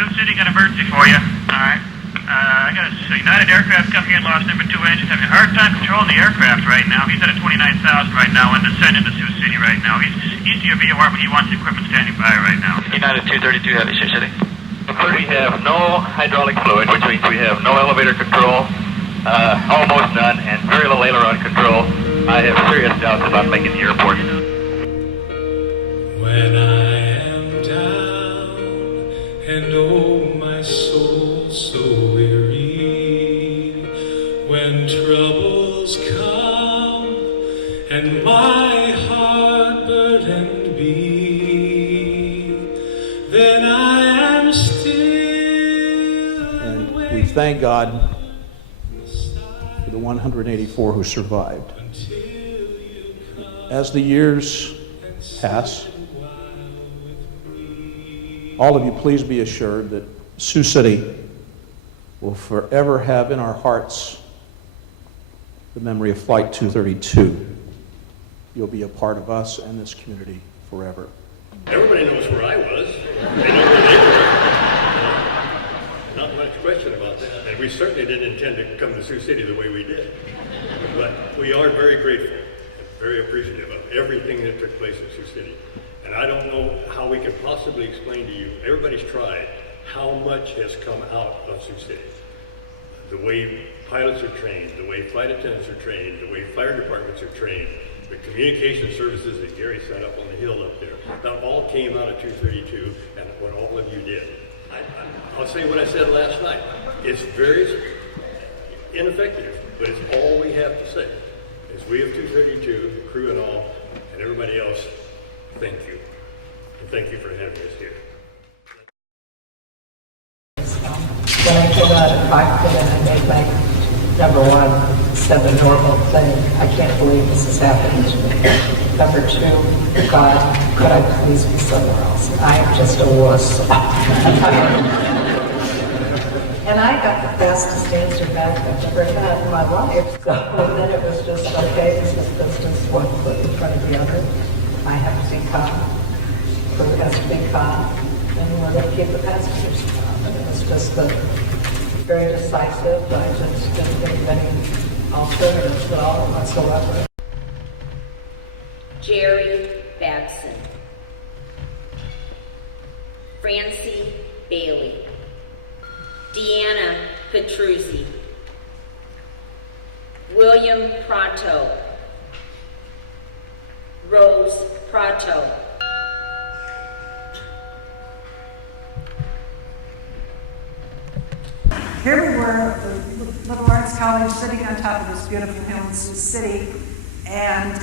Sioux City, got an emergency for you. All right. I got a United aircraft coming in, lost number 2 engine, having a hard time controlling the aircraft right now. He's at a 29,000 right now and descending to Sioux City right now. He's to your VOR, but he wants the equipment standing by right now. United 232, Heavy Sioux City. We have no hydraulic fluid, which means we have no elevator control, almost none, and very little aileron control. I have serious doubts about making the airport. When I am down and oh my soul so weary, when troubles come and my heart burdened be, then I am still. And we thank God for the 184 who survived. As the years pass, all of you please be assured that Sioux City will forever have in our hearts the memory of Flight 232. You'll be a part of us and this community forever. Everybody knows where I was. They know where they were. Not much question about that. And we certainly didn't intend to come to Sioux City the way we did. But we are very grateful and very appreciative of everything that took place in Sioux City. And I don't know how we can possibly explain to you, everybody's tried, how much has come out of Sioux City. The way pilots are trained, the way flight attendants are trained, the way fire departments are trained, the communication services that Gary set up on the hill up there, that all came out of 232 and what all of you did. I'll say what I said last night. It's very ineffective, but it's all we have to say. Is we of 232, the crew and all, and everybody else, thank you. And thank you for having us here. When I came out of cockpit and I made my number 1, said the normal thing, I can't believe this is happening to me. Number 2, God, could I please be somewhere else? I am just a wuss. And I got the fastest answer back I've ever had in my life. So then it was just, okay, this is business, one foot in front of the other. I have to be calm. Crew has to be calm. And we're going to keep the passengers calm. And it was just very decisive. I just didn't think of any alternatives at all whatsoever. Jerry Babson. Francie Bailey. Deanna Petruzzi. William Prato. Rose Prato. Here we were, the Liberal Arts College, sitting on top of this beautiful hill in Sioux City, and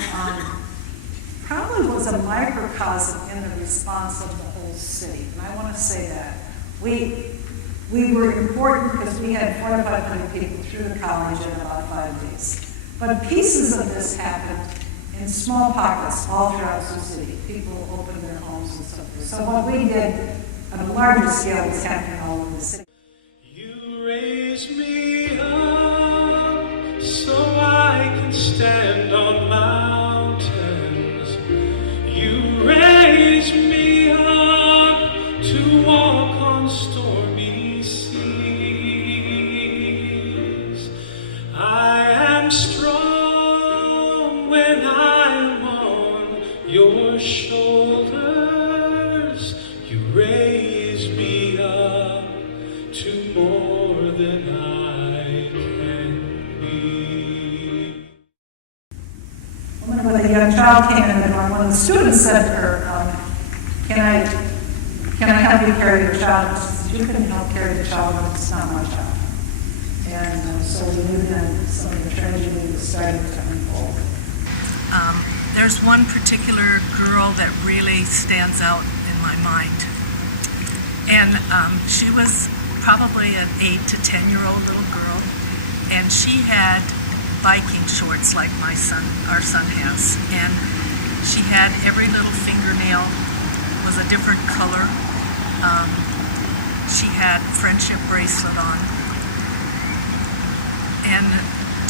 probably was a microcosm in the response of the whole city. And I want to say that. We were important because we had 4,500 people through the college in about 5 days. But pieces of this happened in small pockets all throughout Sioux City. People opened their homes and so forth. So what we did on a larger scale was happening all over the city. You raise me up so I can stand on mountains. You raise me up to walk on stormy seas. I am strong when I'm on your shoulders. You raise me up to more than I can be. When a young child came in the door, one of the students said to her, can I help you carry your child? And she said, you can help carry the child, but it's not my child. And so we knew then some of the tragedy was starting to unfold. There's one particular girl that really stands out in my mind. And she was probably an 8 to 10-year-old little girl, and she had biking shorts like our son has, and she had every little fingernail was a different color. She had friendship bracelet on, and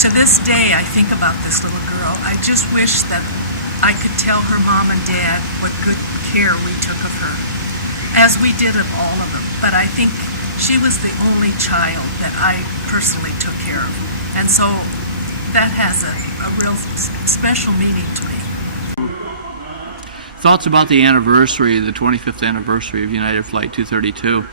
to this day I think about this little girl. I just wish that I could tell her mom and dad what good care we took of her. as we did of all of them. But I think she was the only child that I personally took care of. And so that has a real special meaning to me. Thoughts about the anniversary, the 25th anniversary of United Flight 232.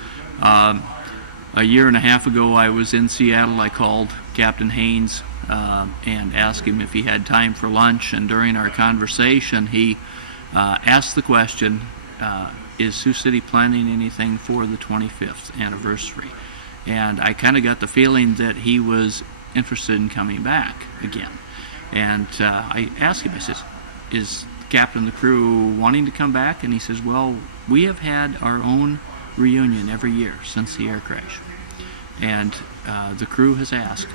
A year and a half ago, I was in Seattle. I called Captain Haynes and asked him if he had time for lunch. And during our conversation, he asked the question, is Sioux City planning anything for the 25th anniversary? And I kind of got the feeling that he was interested in coming back again. And I asked him, I says, is Captain of the crew wanting to come back? And he says, well, we have had our own reunion every year since the air crash. And the crew has asked,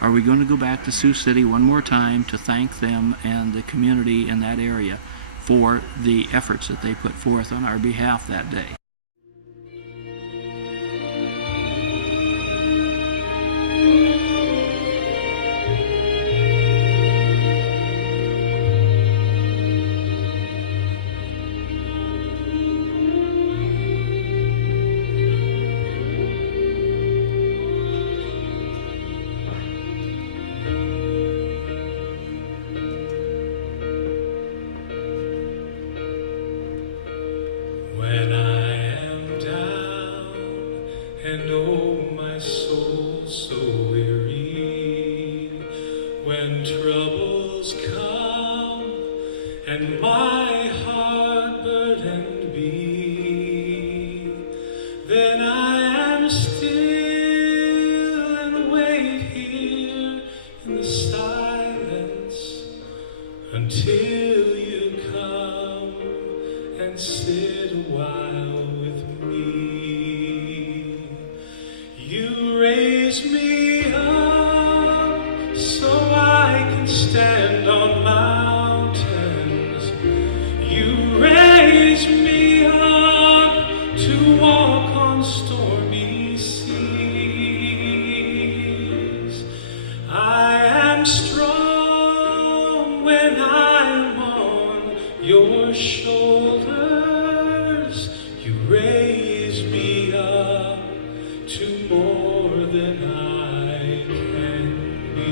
are we going to go back to Sioux City one more time to thank them and the community in that area for the efforts that they put forth on our behalf that day? When I am down and oh my soul so weary, when troubles come and my heart burdened be, then I am still and wait here in the silence until you come and sit a while with me. You raise me up so I can stand on mountains. You raise me up to walk on stormy seas. I am strong when I'm on your shoulders. You raise me up to more than I can be.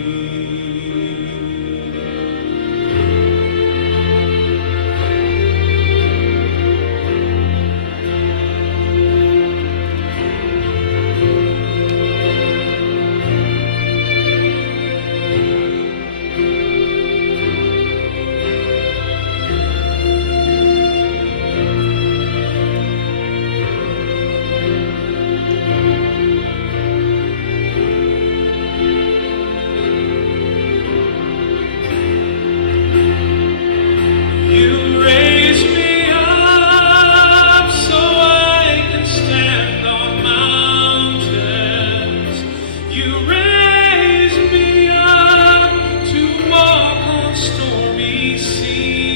You raise me up so I can stand on mountains. You raise me up to walk on stormy seas.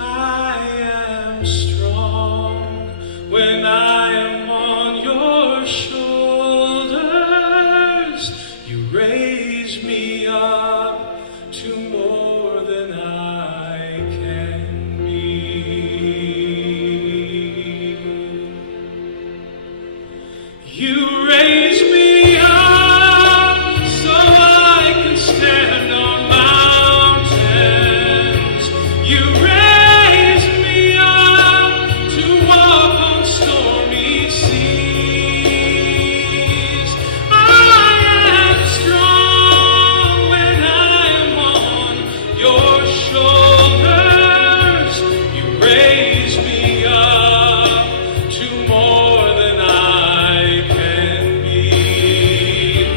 I am strong when I am on your shoulders. You raise me up to more than I can be. You raise me up so I can stand on mountains. You raise me up to walk on stormy seas. I am strong when I am on your shoulders. You raise me up to more than I can be.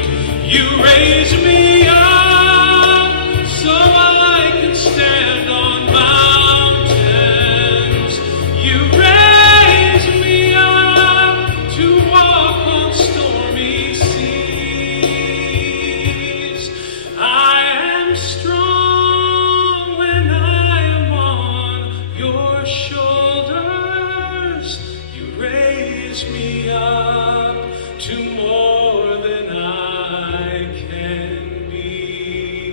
You raise me up so I can stand on mountains. You raise me up to walk on stormy seas. I am strong when I am on your shoulders. You raise me up to more than I can be.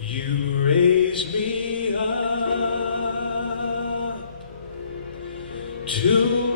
You raise me up to